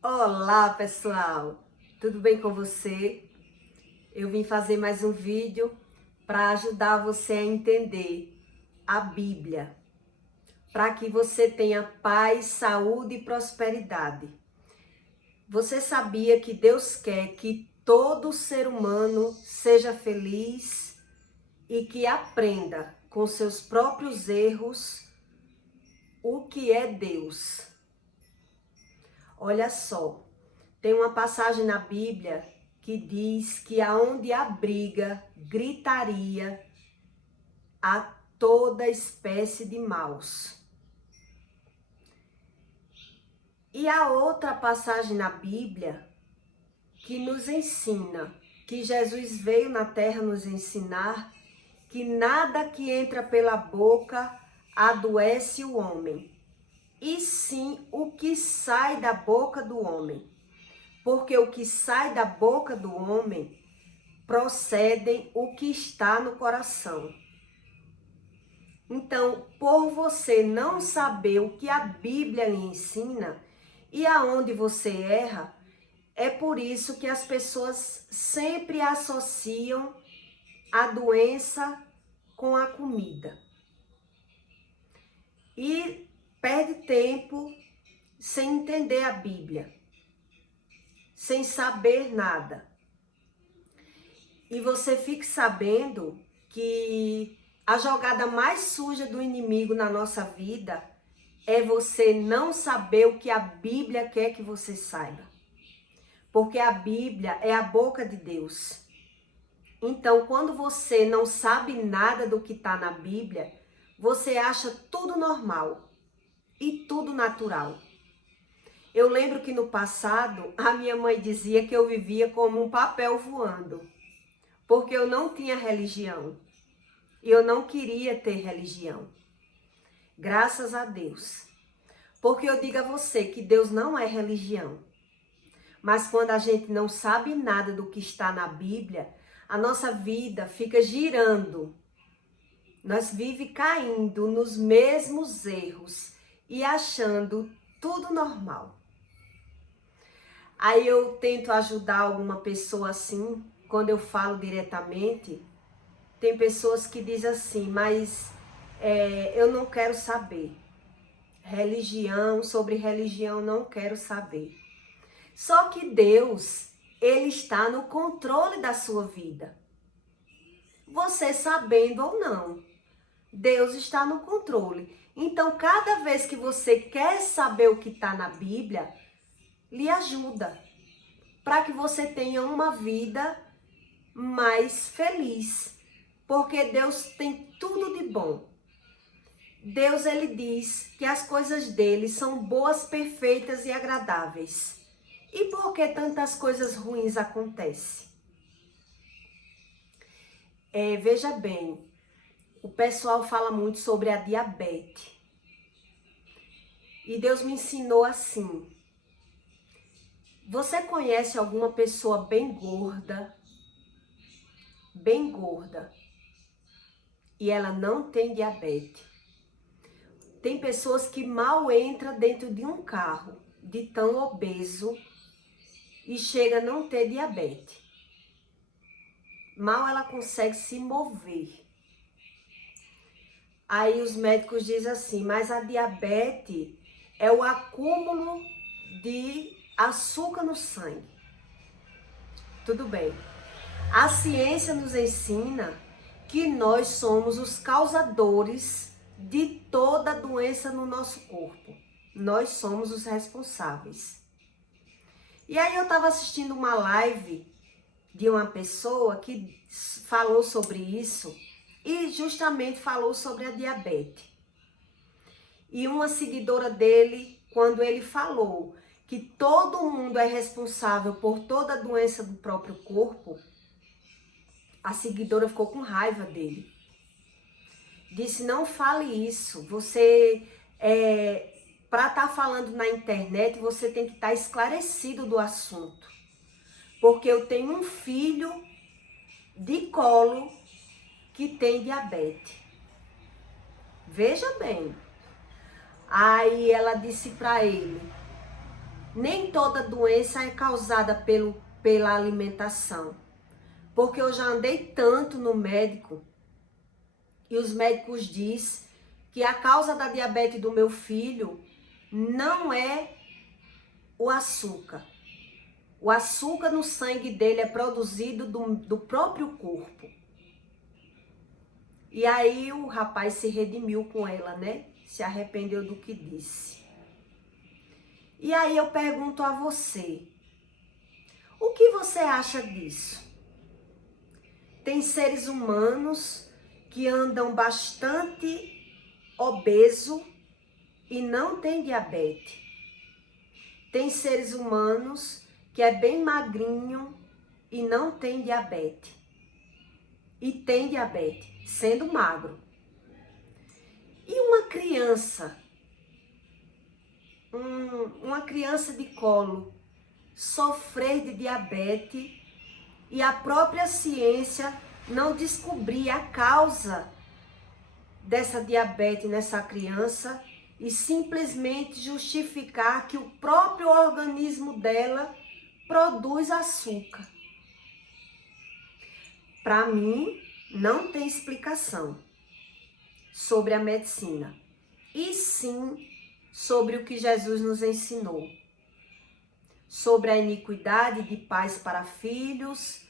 Olá, pessoal! Tudo bem com você? Eu vim fazer mais um vídeo para ajudar você a entender a Bíblia, para que você tenha paz, saúde e prosperidade. Você sabia que Deus quer que todo ser humano seja feliz e que aprenda com seus próprios erros o que é Deus? Olha só. Tem uma passagem na Bíblia que diz que aonde há briga, gritaria, há toda espécie de maus. E há outra passagem na Bíblia que nos ensina, que Jesus veio na terra nos ensinar que nada que entra pela boca adoece o homem, e sim o que sai da boca do homem. Porque o que sai da boca do homem procedem o que está no coração. Então, por você não saber o que a Bíblia lhe ensina e aonde você erra, é por isso que as pessoas sempre associam a doença com a comida. E perde tempo sem entender a Bíblia, sem saber nada. E você fique sabendo que a jogada mais suja do inimigo na nossa vida é você não saber o que a Bíblia quer que você saiba. Porque a Bíblia é a boca de Deus. Então, quando você não sabe nada do que está na Bíblia, você acha tudo normal e tudo natural. Eu lembro que no passado, a minha mãe dizia que eu vivia como um papel voando. Porque eu não tinha religião. E eu não queria ter religião. Graças a Deus. Porque eu digo a você que Deus não é religião. Mas quando a gente não sabe nada do que está na Bíblia, a nossa vida fica girando. Nós vivemos caindo nos mesmos erros e achando tudo normal. Aí eu tento ajudar alguma pessoa assim, quando eu falo diretamente. Tem pessoas que dizem assim, mas eu não quero saber. Sobre religião não quero saber. Só que Deus, Ele está no controle da sua vida. Você sabendo ou não, Deus está no controle. Então, cada vez que você quer saber o que está na Bíblia, lhe ajuda para que você tenha uma vida mais feliz. Porque Deus tem tudo de bom. Deus, ele diz que as coisas dele são boas, perfeitas e agradáveis. E por que tantas coisas ruins acontecem? Veja bem, o pessoal fala muito sobre a diabetes. E Deus me ensinou assim. Você conhece alguma pessoa bem gorda, e ela não tem diabetes? Tem pessoas que mal entram dentro de um carro, de tão obeso, e chega a não ter diabetes. Mal ela consegue se mover. Aí os médicos dizem assim, mas a diabetes é o acúmulo de açúcar no sangue. Tudo bem. A ciência nos ensina que nós somos os causadores de toda doença no nosso corpo. Nós somos os responsáveis. E aí eu estava assistindo uma live de uma pessoa que falou sobre isso e justamente falou sobre a diabetes. E uma seguidora dele, quando ele falou que todo mundo é responsável por toda doença do próprio corpo, a seguidora ficou com raiva dele. Disse, não fale isso, para estar falando na internet, você tem que estar esclarecido do assunto. Porque eu tenho um filho de colo que tem diabetes. Veja bem. Aí ela disse para ele, nem toda doença é causada pela alimentação. Porque eu já andei tanto no médico e os médicos dizem que a causa da diabetes do meu filho não é o açúcar. O açúcar no sangue dele é produzido do próprio corpo. E aí o rapaz se redimiu com ela, né? Se arrependeu do que disse. E aí eu pergunto a você, o que você acha disso? Tem seres humanos que andam bastante obeso e não tem diabetes. Tem seres humanos que é bem magrinho e não tem diabetes. E tem diabetes, sendo magro. E uma criança, uma criança de colo, sofrer de diabetes e a própria ciência não descobrir a causa dessa diabetes nessa criança e simplesmente justificar que o próprio organismo dela produz açúcar. Para mim, não tem explicação sobre a medicina, e sim sobre o que Jesus nos ensinou, sobre a iniquidade de pais para filhos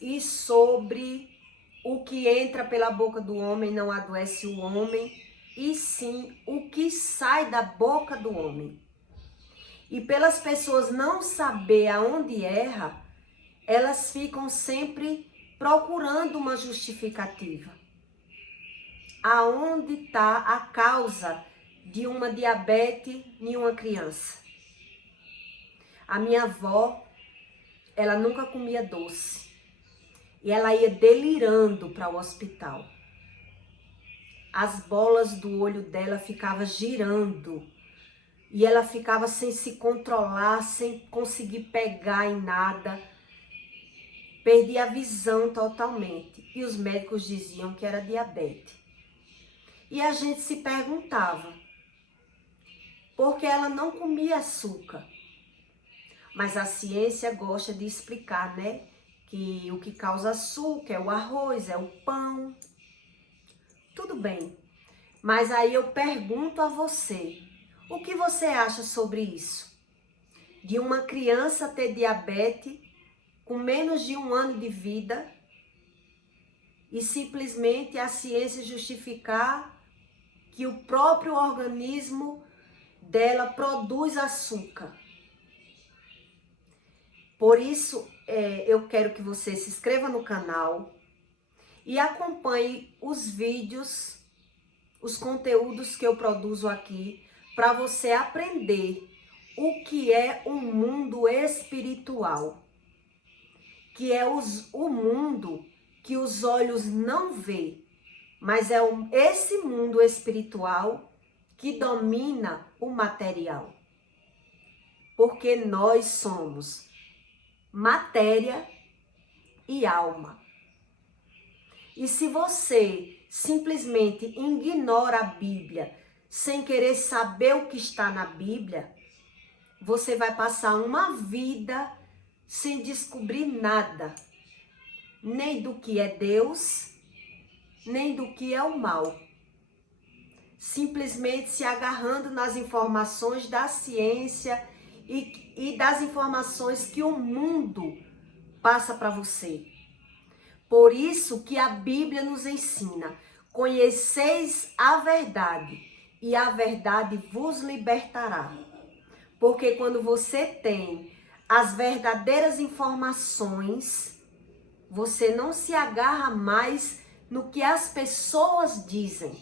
e sobre o que entra pela boca do homem não adoece o homem, e sim o que sai da boca do homem. E pelas pessoas não saber aonde erra, elas ficam sempre procurando uma justificativa. Aonde está a causa de uma diabetes em uma criança? A minha avó, ela nunca comia doce. E ela ia delirando para o hospital. As bolas do olho dela ficavam girando. E ela ficava sem se controlar, sem conseguir pegar em nada. Perdia a visão totalmente. E os médicos diziam que era diabetes. E a gente se perguntava, por que ela não comia açúcar? Mas a ciência gosta de explicar, né? Que o que causa açúcar é o arroz, é o pão. Tudo bem. Mas aí eu pergunto a você, o que você acha sobre isso? De uma criança ter diabetes com menos de 1 ano de vida e simplesmente a ciência justificar que o próprio organismo dela produz açúcar. Por isso, eu quero que você se inscreva no canal e acompanhe os vídeos, os conteúdos que eu produzo aqui, para você aprender o que é um mundo espiritual, que é o mundo que os olhos não vê, mas é esse mundo espiritual que domina o material. Porque nós somos matéria e alma. E se você simplesmente ignora a Bíblia, sem querer saber o que está na Bíblia, você vai passar uma vida sem descobrir nada, nem do que é Deus, nem do que é o mal. Simplesmente se agarrando nas informações da ciência e das informações que o mundo passa para você. Por isso que a Bíblia nos ensina, conheceis a verdade e a verdade vos libertará. Porque quando você tem as verdadeiras informações, você não se agarra mais no que as pessoas dizem,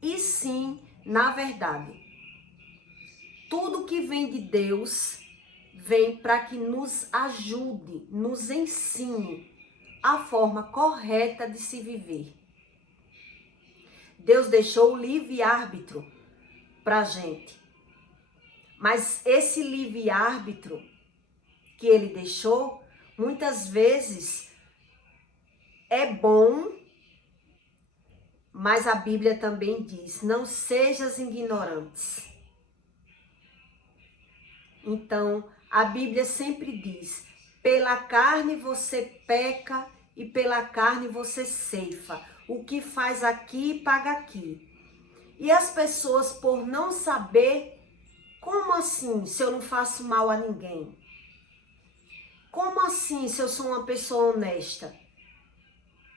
e sim na verdade. Tudo que vem de Deus vem para que nos ajude, nos ensine a forma correta de se viver. Deus deixou o livre-árbitro para a gente. Mas esse livre-árbitro que ele deixou, muitas vezes é bom, mas a Bíblia também diz, não sejas ignorantes. Então, a Bíblia sempre diz: pela carne você peca e pela carne você ceifa. O que faz aqui, paga aqui. E as pessoas, por não saber, como assim se eu não faço mal a ninguém? Como assim se eu sou uma pessoa honesta?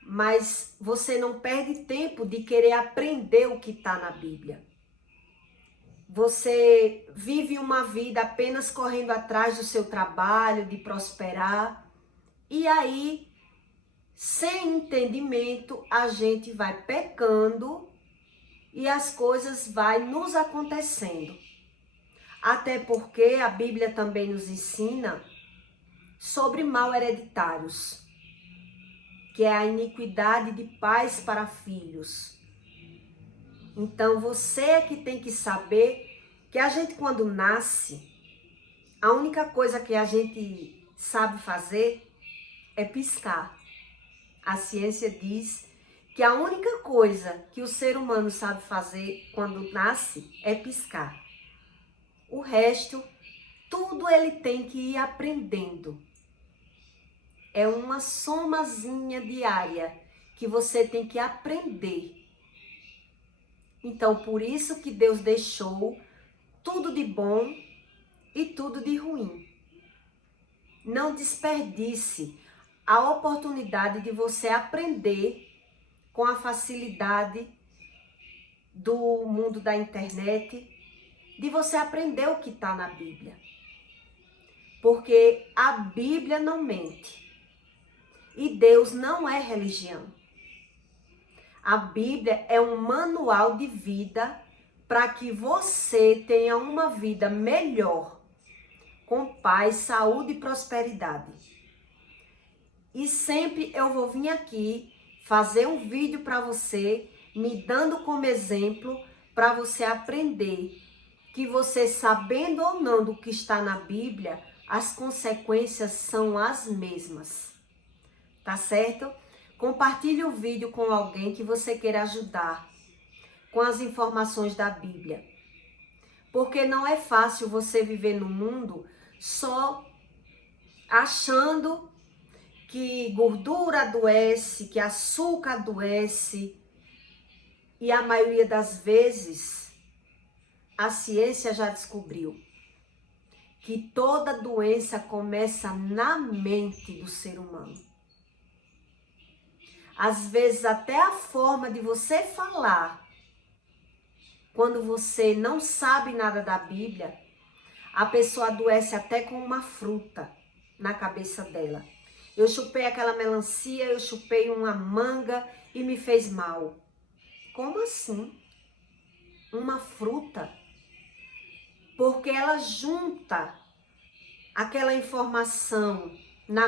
Mas você não perde tempo de querer aprender o que está na Bíblia. Você vive uma vida apenas correndo atrás do seu trabalho, de prosperar. E aí, sem entendimento, a gente vai pecando e as coisas vai nos acontecendo. Até porque a Bíblia também nos ensina sobre mal hereditários, que é a iniquidade de pais para filhos. Então você é que tem que saber que a gente, quando nasce, a única coisa que a gente sabe fazer é piscar. A ciência diz que a única coisa que o ser humano sabe fazer quando nasce é piscar. O resto, tudo ele tem que ir aprendendo. É uma somazinha diária que você tem que aprender. Então, por isso que Deus deixou tudo de bom e tudo de ruim. Não desperdice a oportunidade de você aprender com a facilidade do mundo da internet, de você aprender o que está na Bíblia. Porque a Bíblia não mente. E Deus não é religião. A Bíblia é um manual de vida para que você tenha uma vida melhor, com paz, saúde e prosperidade. E sempre eu vou vir aqui fazer um vídeo para você, me dando como exemplo para você aprender que você, sabendo ou não do que está na Bíblia, as consequências são as mesmas. Tá certo? Compartilhe o vídeo com alguém que você queira ajudar com as informações da Bíblia. Porque não é fácil você viver no mundo só achando que gordura adoece, que açúcar adoece. E a maioria das vezes, a ciência já descobriu que toda doença começa na mente do ser humano. Às vezes, até a forma de você falar, quando você não sabe nada da Bíblia, a pessoa adoece até com uma fruta na cabeça dela. Eu chupei aquela melancia, eu chupei uma manga e me fez mal. Como assim? Uma fruta? Porque ela junta aquela informação na mente.